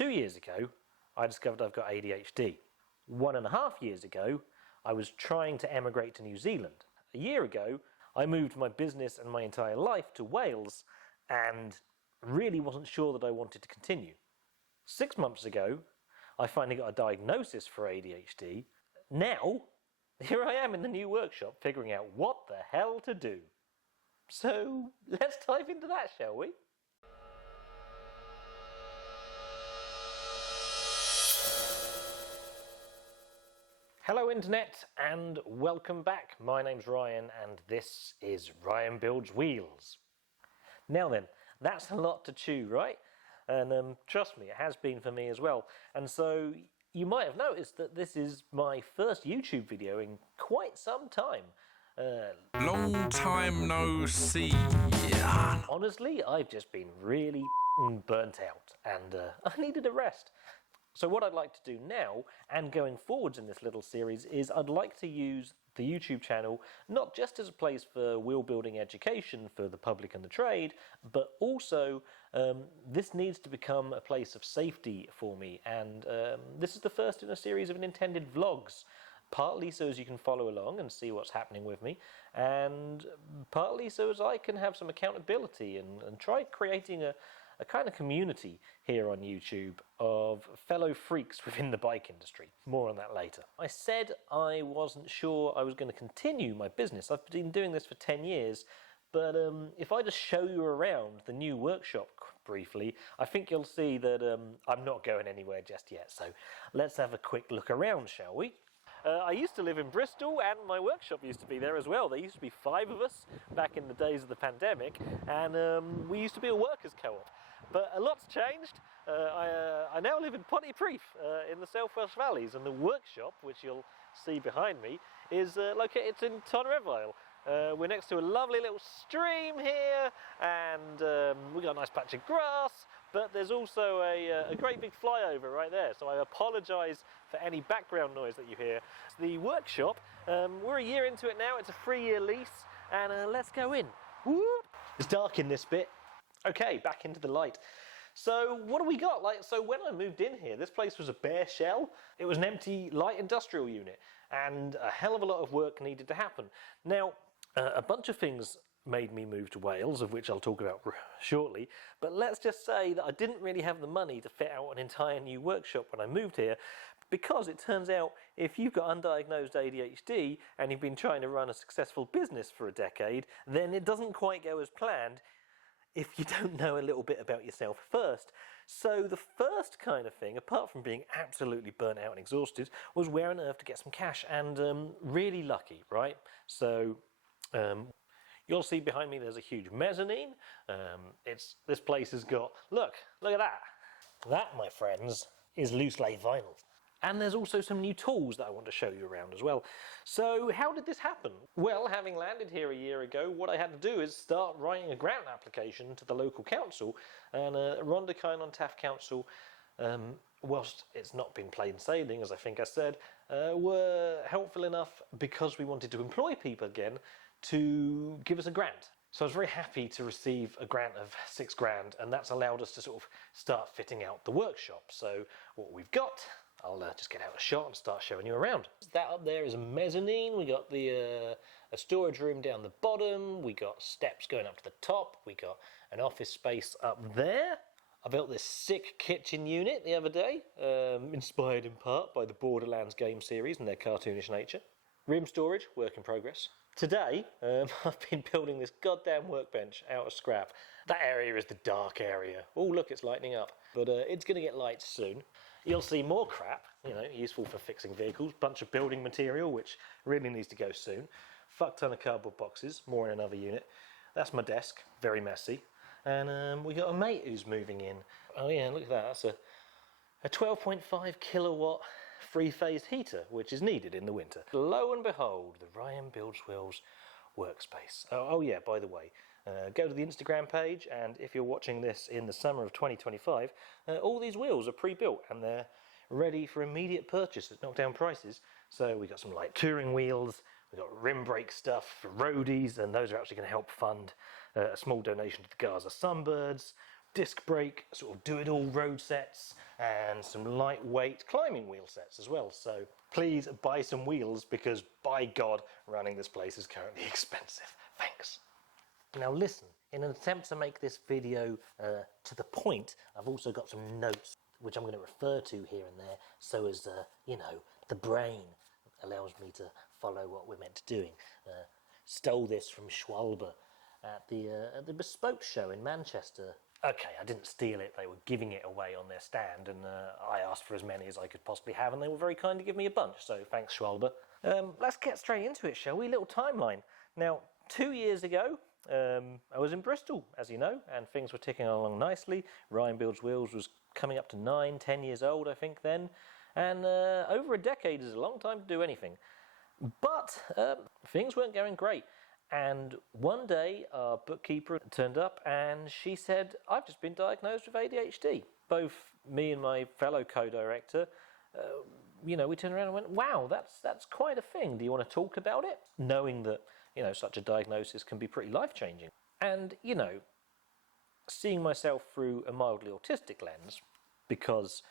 2 years ago, I discovered I've got ADHD. 1.5 years ago, I was trying to emigrate to New Zealand. A year ago, I moved my business and my entire life to Wales and really wasn't sure that I wanted to continue. 6 months ago, I finally got a diagnosis for ADHD. Now, here I am in the new workshop figuring out what the hell to do. So, let's dive into that, shall we? Hello Internet and welcome back. My name's Ryan and this is Ryan Builds Wheels. Now then, that's a lot to chew, right? And trust me, it has been for me as well. And so you might have noticed that this is my first YouTube video in quite some time. Long time no see. Honestly, I've just been really burnt out and I needed a rest. So what I'd like to do now, and going forwards in this little series, is I'd like to use the YouTube channel not just as a place for wheel building education for the public and the trade, but also this needs to become a place of safety for me. And this is the first in a series of intended vlogs. Partly so as you can follow along and see what's happening with me, and partly so as I can have some accountability and try creating a kind of community here on YouTube of fellow freaks within the bike industry. More on that later. I said I wasn't sure I was going to continue my business. I've been doing this for 10 years, but if I just show you around the new workshop briefly, I think you'll see that I'm not going anywhere just yet. So let's have a quick look around, shall we? I used to live in Bristol and my workshop used to be there as well. There used to be 5 of us back in the days of the pandemic, and we used to be a workers' co-op. But a lot's changed. I now live in Pontypridd in the South Welsh Valleys, and the workshop, which you'll see behind me, is located in unravelled. We're next to a lovely little stream here, and we've got a nice patch of grass, but there's also a great big flyover right there, so I apologise for any background noise that you hear. The workshop, we're a year into it now. It's a 3-year lease, and let's go in. Whoop. It's dark in this bit. Okay, back into the light. So what do we got? So when I moved in here, this place was a bare shell. It was an empty light industrial unit, and a hell of a lot of work needed to happen. Now, a bunch of things made me move to Wales, of which I'll talk about shortly, but let's just say that I didn't really have the money to fit out an entire new workshop when I moved here, because it turns out if you've got undiagnosed ADHD and you've been trying to run a successful business for a decade, then it doesn't quite go as planned if you don't know a little bit about yourself first. So the first kind of thing, apart from being absolutely burnt out and exhausted, was where on earth to get some cash, and really lucky, right? So you'll see behind me there's a huge mezzanine. This place has got, look at that. That, my friends, is loose lay vinyl. And there's also some new tools that I want to show you around as well. So how did this happen? Well, having landed here a year ago, what I had to do is start writing a grant application to the local council, and Rhondda Cynon Taff Council, whilst it's not been plain sailing, as I think I said, were helpful enough, because we wanted to employ people again, to give us a grant. So I was very happy to receive a grant of £6,000, and that's allowed us to sort of start fitting out the workshop. So what we've got, I'll just get out a shot and start showing you around. That up there is a mezzanine. We got a storage room down the bottom. We got steps going up to the top. We got an office space up there. I built this sick kitchen unit the other day, inspired in part by the Borderlands game series and their cartoonish nature. Rim storage, work in progress. Today, I've been building this goddamn workbench out of scrap. That area is the dark area. Oh, look, it's lighting up. But it's going to get light soon. You'll see more crap, useful for fixing vehicles. Bunch of building material, which really needs to go soon. Fuck ton of cardboard boxes, more in another unit. That's my desk, very messy. And we got a mate who's moving in. Oh yeah, look at that. That's a 12.5 kilowatt three-phase heater, which is needed in the winter. Lo and behold, the Ryan Builds Wheels workspace. Oh yeah, by the way, go to the Instagram page, and if you're watching this in the summer of 2025, all these wheels are pre-built and they're ready for immediate purchase at knockdown prices. So we got some light touring wheels, we got rim brake stuff for roadies, and those are actually going to help fund a small donation to the Gaza Sunbirds. disc brake, sort of do-it-all road sets, and some lightweight climbing wheel sets as well. So please buy some wheels, because by God, running this place is currently expensive. Thanks. Now listen, in an attempt to make this video to the point, I've also got some notes which I'm going to refer to here and there, so as, you know, the brain allows me to follow what we're meant to doing. Stole this from Schwalbe at the Bespoke show in Manchester. Okay, I didn't steal it, they were giving it away on their stand, and I asked for as many as I could possibly have, and they were very kind to give me a bunch, so thanks Schwalbe. Let's get straight into it, shall we? Little timeline. Now, 2 years ago, I was in Bristol, as you know, and things were ticking along nicely. Wramblings Wheels was coming up to 9-10 years old, I think, then, and over a decade is a long time to do anything. But things weren't going great. And one day, our bookkeeper turned up and she said, I've just been diagnosed with ADHD. Both me and my fellow co-director, you know, we turned around and went, wow, that's quite a thing. Do you want to talk about it? Knowing that, you know, such a diagnosis can be pretty life-changing. And, you know, seeing myself through a mildly autistic lens, because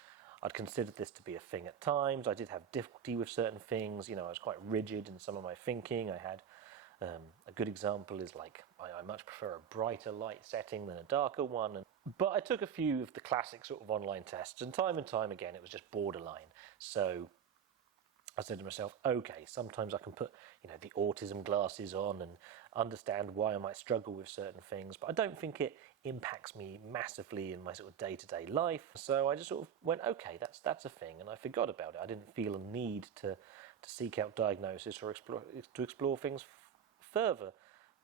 I'd considered this to be a thing at times. I did have difficulty with certain things. You know, I was quite rigid in some of my thinking. I had a good example is like I much prefer a brighter light setting than a darker one. But I took a few of the classic sort of online tests, and time again it was just borderline. So I said to myself, okay, sometimes I can put, you know, the autism glasses on and understand why I might struggle with certain things, but I don't think it impacts me massively in my sort of day-to-day life. So I just sort of went, okay, that's a thing, and I forgot about it. I didn't feel a need to seek out diagnosis or to explore things further.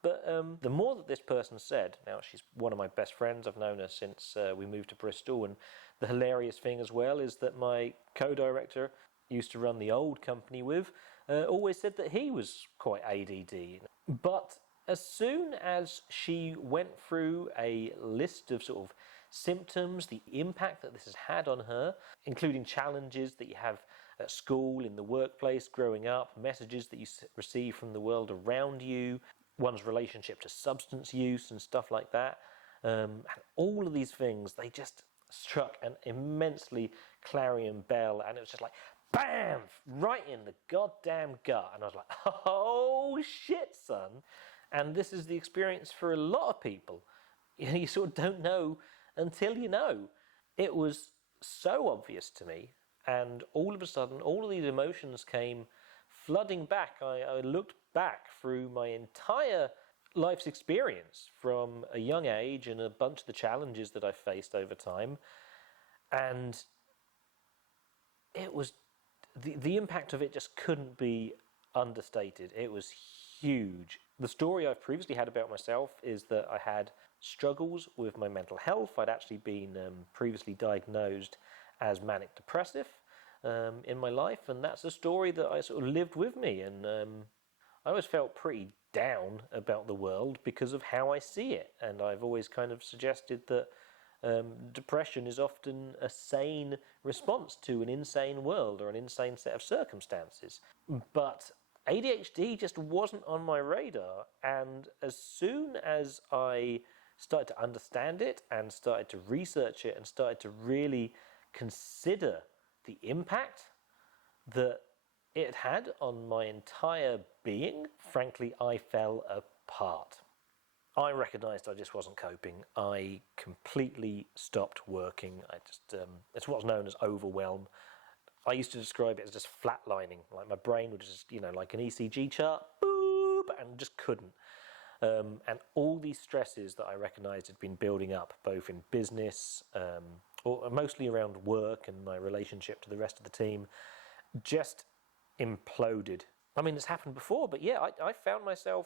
But the more that this person said, now she's one of my best friends, I've known her since we moved to Bristol, and the hilarious thing as well is that my co-director used to run the old company with, always said that he was quite ADD. But as soon as she went through a list of sort of symptoms, the impact that this has had on her, including challenges that you have at school, in the workplace, growing up, messages that you receive from the world around you, one's relationship to substance use and stuff like that, and all of these things, they just struck an immensely clarion bell, and it was just like, bam, right in the goddamn gut. And I was like, oh shit, son. And this is the experience for a lot of people. You sort of don't know until you know. It was so obvious to me, and all of a sudden all of these emotions came flooding back. I looked back through my entire life's experience from a young age and a bunch of the challenges that I faced over time, and it was the impact of it just couldn't be understated. It was huge. The story I've previously had about myself is that I had struggles with my mental health. I'd actually been previously diagnosed as manic depressive in my life, and that's a story that I sort of lived with me, and I always felt pretty down about the world because of how I see it, and I've always kind of suggested that depression is often a sane response to an insane world or an insane set of circumstances. But ADHD just wasn't on my radar, and as soon as I started to understand it and started to research it and started to really consider the impact that it had on my entire being, frankly, I fell apart. I recognised I just wasn't coping. I completely stopped working. It's what's known as overwhelm. I used to describe it as just flatlining. Like my brain would just, you know, like an ECG chart, boop, and just couldn't. And all these stresses that I recognised had been building up, both in business, or mostly around work and my relationship to the rest of the team, just imploded. I mean, it's happened before, but yeah, I found myself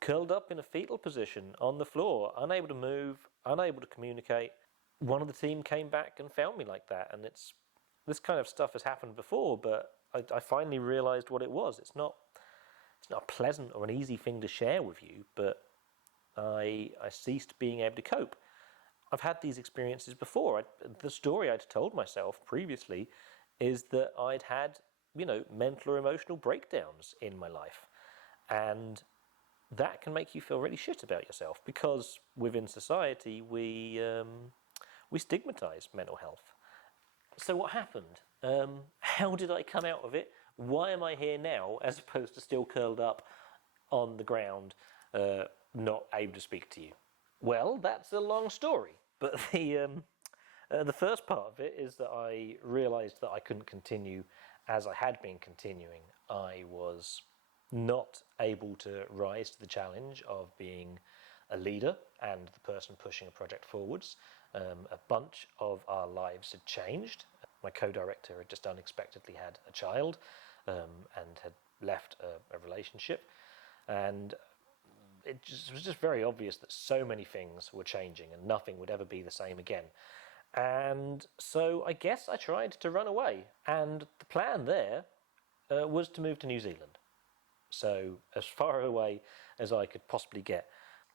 curled up in a fetal position on the floor, unable to move, unable to communicate. One of the team came back and found me like that, and this kind of stuff has happened before, but I finally realised what it was. It's not a pleasant or an easy thing to share with you, but I ceased being able to cope. I've had these experiences before. The story I'd told myself previously is that I'd had, you know, mental or emotional breakdowns in my life, and that can make you feel really shit about yourself, because within society we stigmatise mental health. So what happened? How did I come out of it? Why am I here now as opposed to still curled up on the ground, not able to speak to you? Well, that's a long story, but the first part of it is that I realised that I couldn't continue as I had been continuing. I was not able to rise to the challenge of being a leader and the person pushing a project forwards. A bunch of our lives had changed. My co-director had just unexpectedly had a child and had left a relationship, and it was just very obvious that so many things were changing and nothing would ever be the same again. And so I guess I tried to run away, and the plan there was to move to New Zealand. So as far away as I could possibly get.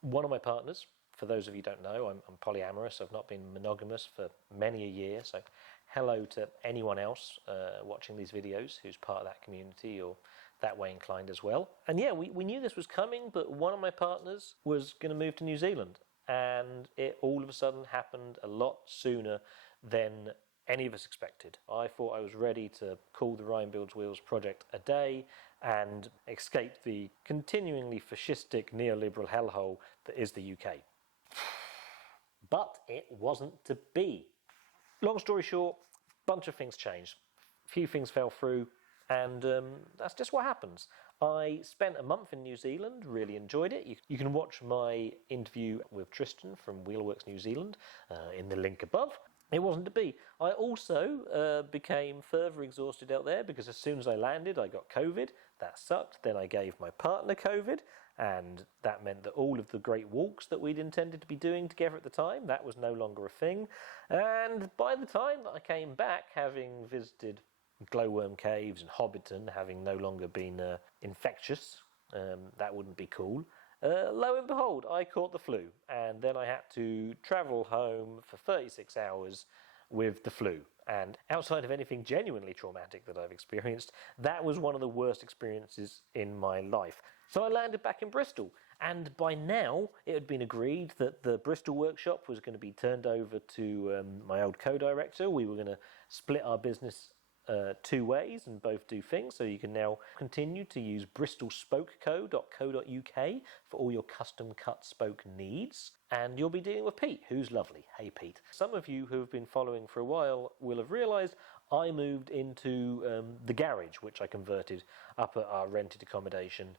One of my partners, for those of you who don't know, I'm polyamorous. I've not been monogamous for many a year, so hello to anyone else watching these videos who's part of that community or that way inclined as well. And yeah, we knew this was coming, but one of my partners was going to move to New Zealand, and it all of a sudden happened a lot sooner than any of us expected. I thought I was ready to call the Wramblings Wheels project a day and escape the continuingly fascistic neoliberal hellhole that is the UK. But it wasn't to be. Long story short, a bunch of things changed. A few things fell through, and that's just what happens. I spent a month in New Zealand, really enjoyed it. You can watch my interview with Tristan from Wheelworks New Zealand in the link above. It wasn't to be. I also became further exhausted out there because as soon as I landed, I got COVID. That sucked. Then I gave my partner COVID, and that meant that all of the great walks that we'd intended to be doing together at the time, that was no longer a thing. And by the time that I came back, having visited glowworm caves and Hobbiton, having no longer been infectious, that wouldn't be cool. Lo and behold, I caught the flu, and then I had to travel home for 36 hours with the flu. And outside of anything genuinely traumatic that I've experienced, that was one of the worst experiences in my life. So I landed back in Bristol, and by now it had been agreed that the Bristol workshop was going to be turned over to my old co-director. We were going to split our business two ways and both do things, so you can now continue to use bristolspokeco.co.uk for all your custom cut spoke needs, and you'll be dealing with Pete, who's lovely. Hey Pete. Some of you who have been following for a while will have realised I moved into the garage, which I converted up at our rented accommodation.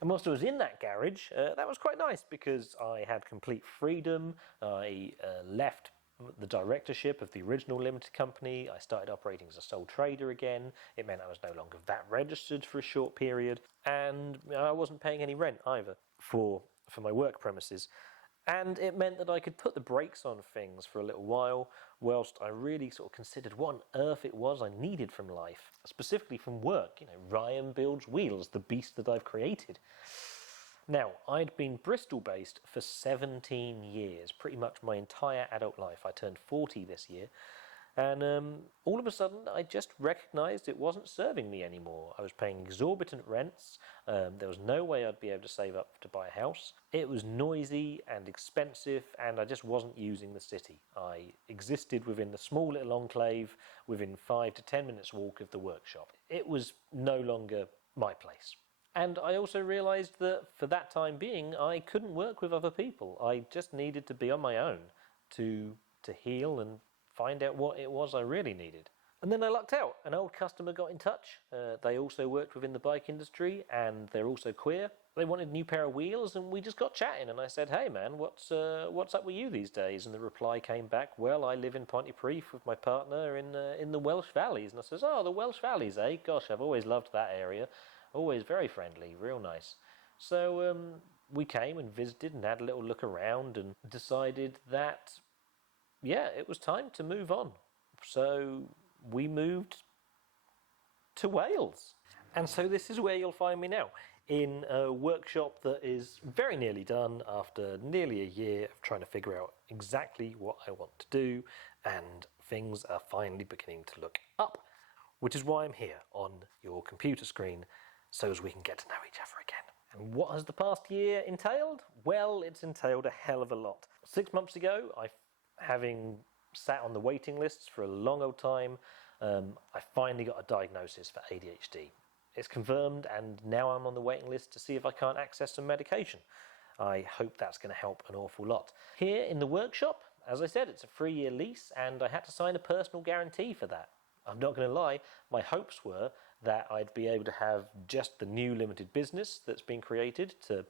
And whilst I was in that garage, that was quite nice because I had complete freedom. I left the directorship of the original limited company. I started operating as a sole trader again. It meant I was no longer VAT registered for a short period, and I wasn't paying any rent either for my work premises. And it meant that I could put the brakes on things for a little while whilst I really sort of considered what on earth it was I needed from life, specifically from work. You know, Ryan builds wheels, the beast that I've created. Now, I'd been Bristol-based for 17 years, pretty much my entire adult life. I turned 40 this year, and all of a sudden I just recognised it wasn't serving me anymore. I was paying exorbitant rents. There was no way I'd be able to save up to buy a house. It was noisy and expensive, and I just wasn't using the city. I existed within the small little enclave within 5 to 10 minutes walk of the workshop. It was no longer my place. And I also realised that for that time being, I couldn't work with other people. I just needed to be on my own to heal and find out what it was I really needed. And then I lucked out. An old customer got in touch. They also worked within the bike industry, and they're also queer. They wanted a new pair of wheels, and we just got chatting. And I said, "Hey man, what's up with you these days?" And the reply came back, "Well, I live in Pontypridd with my partner in the Welsh Valleys." And I says, "Oh, the Welsh Valleys, eh? Gosh, I've always loved that area. Always very friendly, real nice." So we came and visited and had a little look around and decided that, yeah, it was time to move on. So we moved to Wales. And so this is where you'll find me now, in a workshop that is very nearly done after nearly a year of trying to figure out exactly what I want to do, and things are finally beginning to look up, which is why I'm here on your computer screen, so as we can get to know each other again. And what has the past year entailed? Well, it's entailed a hell of a lot. 6 months ago, having sat on the waiting lists for a long old time, I finally got a diagnosis for ADHD. It's confirmed, and now I'm on the waiting list to see if I can't access some medication. I hope that's going to help an awful lot. Here in the workshop, as I said, it's a 3-year lease, and I had to sign a personal guarantee for that. I'm not going to lie, my hopes were that I'd be able to have just the new limited business that's been created to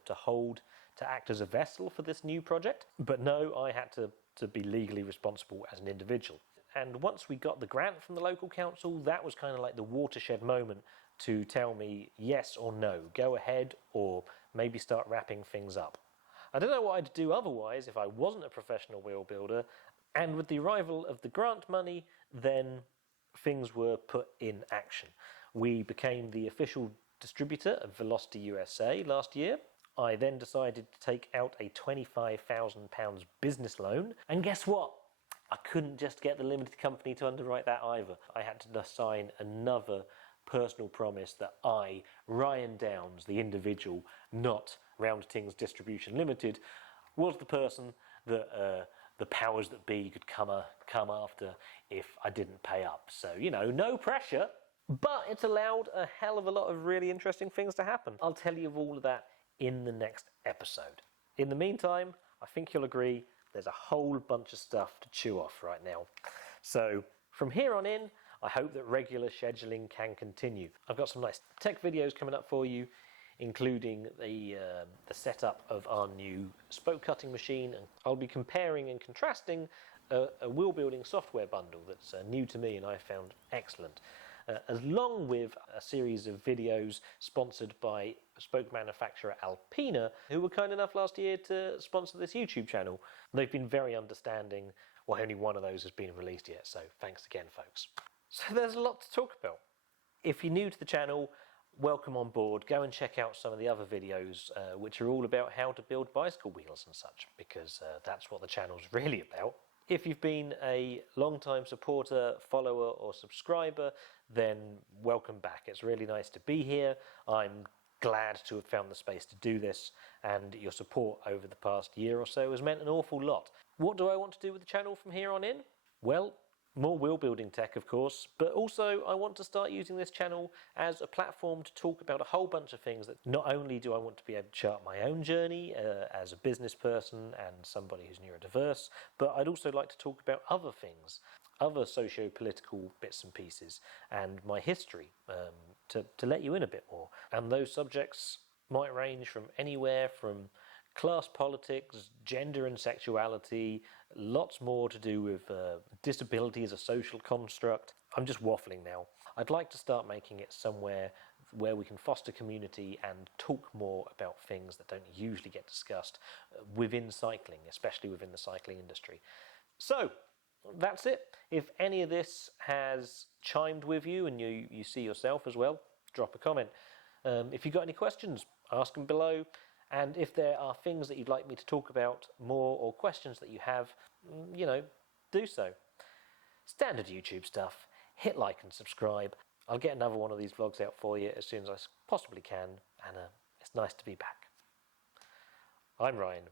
act as a vessel for this new project. But no, I had to be legally responsible as an individual. And once we got the grant from the local council, that was kind of like the watershed moment to tell me yes or no, go ahead, or maybe start wrapping things up. I don't know what I'd do otherwise if I wasn't a professional wheel builder, and with the arrival of the grant money, then things were put in action. We became the official distributor of Velocity USA last year. I then decided to take out a £25,000 business loan, and guess what? I couldn't just get the limited company to underwrite that either. I had to sign another personal promise that I, Ryan Downs, the individual, not Wramblings Distribution Limited, was the person that the powers that be could come after if I didn't pay up. So, no pressure, but it's allowed a hell of a lot of really interesting things to happen. I'll tell you of all of that in the next episode. In the meantime, I think you'll agree there's a whole bunch of stuff to chew off right now. So from here on in, I hope that regular scheduling can continue. I've got some nice tech videos coming up for you, including the setup of our new spoke cutting machine. And I'll be comparing and contrasting a wheel building software bundle that's new to me and I found excellent, along with a series of videos sponsored by spoke manufacturer Alpina, who were kind enough last year to sponsor this YouTube channel. They've been very understanding. Well, only one of those has been released yet, so thanks again, folks. So there's a lot to talk about. If you're new to the channel, welcome on board. Go and check out some of the other videos, which are all about how to build bicycle wheels and such, because that's what the channel's really about. If you've been a long-time supporter, follower, or subscriber, then welcome back. It's really nice to be here. I'm glad to have found the space to do this, and your support over the past year or so has meant an awful lot. What do I want to do with the channel from here on in? Well, more wheel building tech, of course, but also I want to start using this channel as a platform to talk about a whole bunch of things that not only do I want to be able to chart my own journey as a business person and somebody who's neurodiverse, but I'd also like to talk about other things, other socio-political bits and pieces, and my history, to let you in a bit more. And those subjects might range from anywhere from class politics, gender and sexuality, lots more to do with disability as a social construct. I'm just waffling now. I'd like to start making it somewhere where we can foster community and talk more about things that don't usually get discussed within cycling, especially within the cycling industry. So, that's it. If any of this has chimed with you and you see yourself as well, drop a comment. If you've got any questions, ask them below. And if there are things that you'd like me to talk about more, or questions that you have, do so. Standard YouTube stuff. Hit like and subscribe. I'll get another one of these vlogs out for you as soon as I possibly can, and it's nice to be back. I'm Ryan.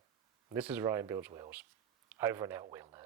This is Ryan Builds Wheels. Over and out, wheel nerd.